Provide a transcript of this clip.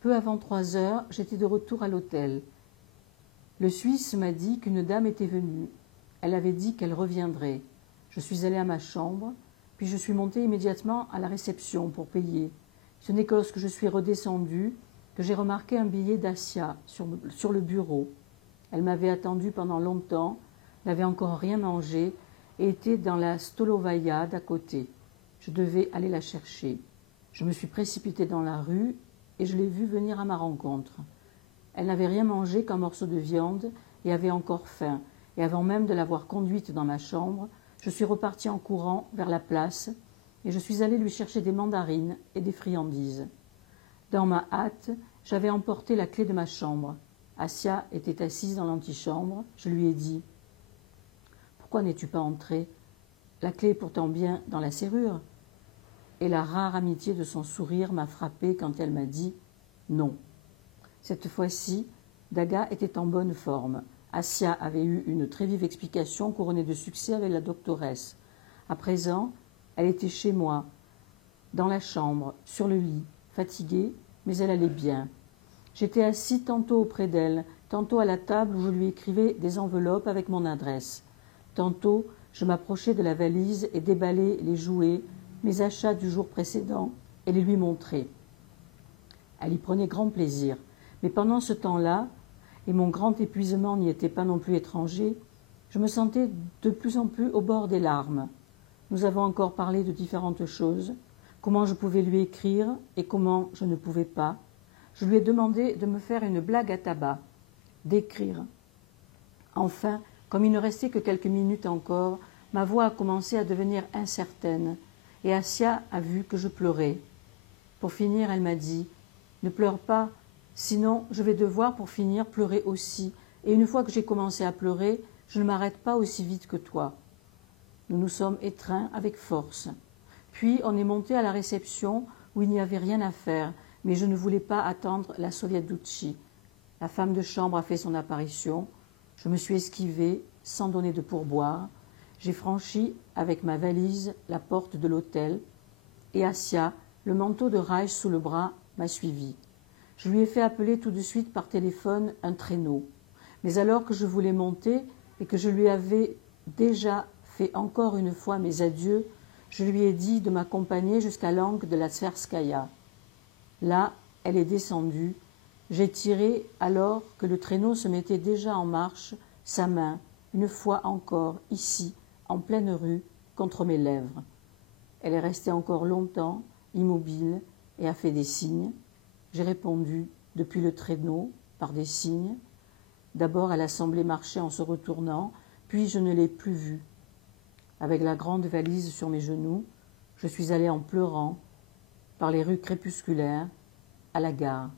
Peu avant 3 heures, j'étais de retour à l'hôtel. Le Suisse m'a dit qu'une dame était venue. Elle avait dit qu'elle reviendrait. Je suis allée à ma chambre, puis je suis montée immédiatement à la réception pour payer. Ce n'est que lorsque je suis redescendue que j'ai remarqué un billet d'Asia sur le bureau. Elle m'avait attendue pendant longtemps, n'avait encore rien mangé et était dans la Stolovaya d'à côté. Je devais aller la chercher. Je me suis précipitée dans la rue et je l'ai vue venir à ma rencontre. Elle n'avait rien mangé qu'un morceau de viande et avait encore faim, et avant même de l'avoir conduite dans ma chambre, je suis repartie en courant vers la place et je suis allée lui chercher des mandarines et des friandises. Dans ma hâte, j'avais emporté la clé de ma chambre. Asia était assise dans l'antichambre. Je lui ai dit « Pourquoi n'es-tu pas entrée? La clé est pourtant bien dans la serrure. » Et la rare amitié de son sourire m'a frappée quand elle m'a dit « Non ». Cette fois-ci, Daga était en bonne forme. Asia avait eu une très vive explication couronnée de succès avec la doctoresse. À présent, elle était chez moi, dans la chambre, sur le lit, fatiguée, mais elle allait bien. J'étais assis tantôt auprès d'elle, tantôt à la table où je lui écrivais des enveloppes avec mon adresse. Tantôt, je m'approchais de la valise et déballais les jouets, mes achats du jour précédent, et les lui montrais. Elle y prenait grand plaisir. Mais pendant ce temps-là, et mon grand épuisement n'y était pas non plus étranger, je me sentais de plus en plus au bord des larmes. Nous avons encore parlé de différentes choses, comment je pouvais lui écrire et comment je ne pouvais pas. Je lui ai demandé de me faire une blague à tabac, d'écrire. Enfin, comme il ne restait que quelques minutes encore, ma voix a commencé à devenir incertaine, et Asia a vu que je pleurais. Pour finir, elle m'a dit « Ne pleure pas, sinon je vais devoir pour finir pleurer aussi, et une fois que j'ai commencé à pleurer, je ne m'arrête pas aussi vite que toi. » Nous nous sommes étreints avec force. Puis on est monté à la réception où il n'y avait rien à faire, mais je ne voulais pas attendre la Soviaducci. La femme de chambre a fait son apparition. Je me suis esquivée sans donner de pourboire. J'ai franchi avec ma valise la porte de l'hôtel et Asia, le manteau de Reich sous le bras, m'a suivi. Je lui ai fait appeler tout de suite par téléphone un traîneau. Mais alors que je voulais monter et que je lui avais déjà fait encore une fois mes adieux, je lui ai dit de m'accompagner jusqu'à l'angle de la Tverskaya. Là, elle est descendue. J'ai tiré alors que le traîneau se mettait déjà en marche, sa main, une fois encore, ici, en pleine rue, contre mes lèvres. Elle est restée encore longtemps, immobile, et a fait des signes. J'ai répondu, depuis le traîneau, par des signes. D'abord, elle a semblé marcher en se retournant, puis je ne l'ai plus vue. Avec la grande valise sur mes genoux, je suis allée en pleurant, par les rues crépusculaires, à la gare.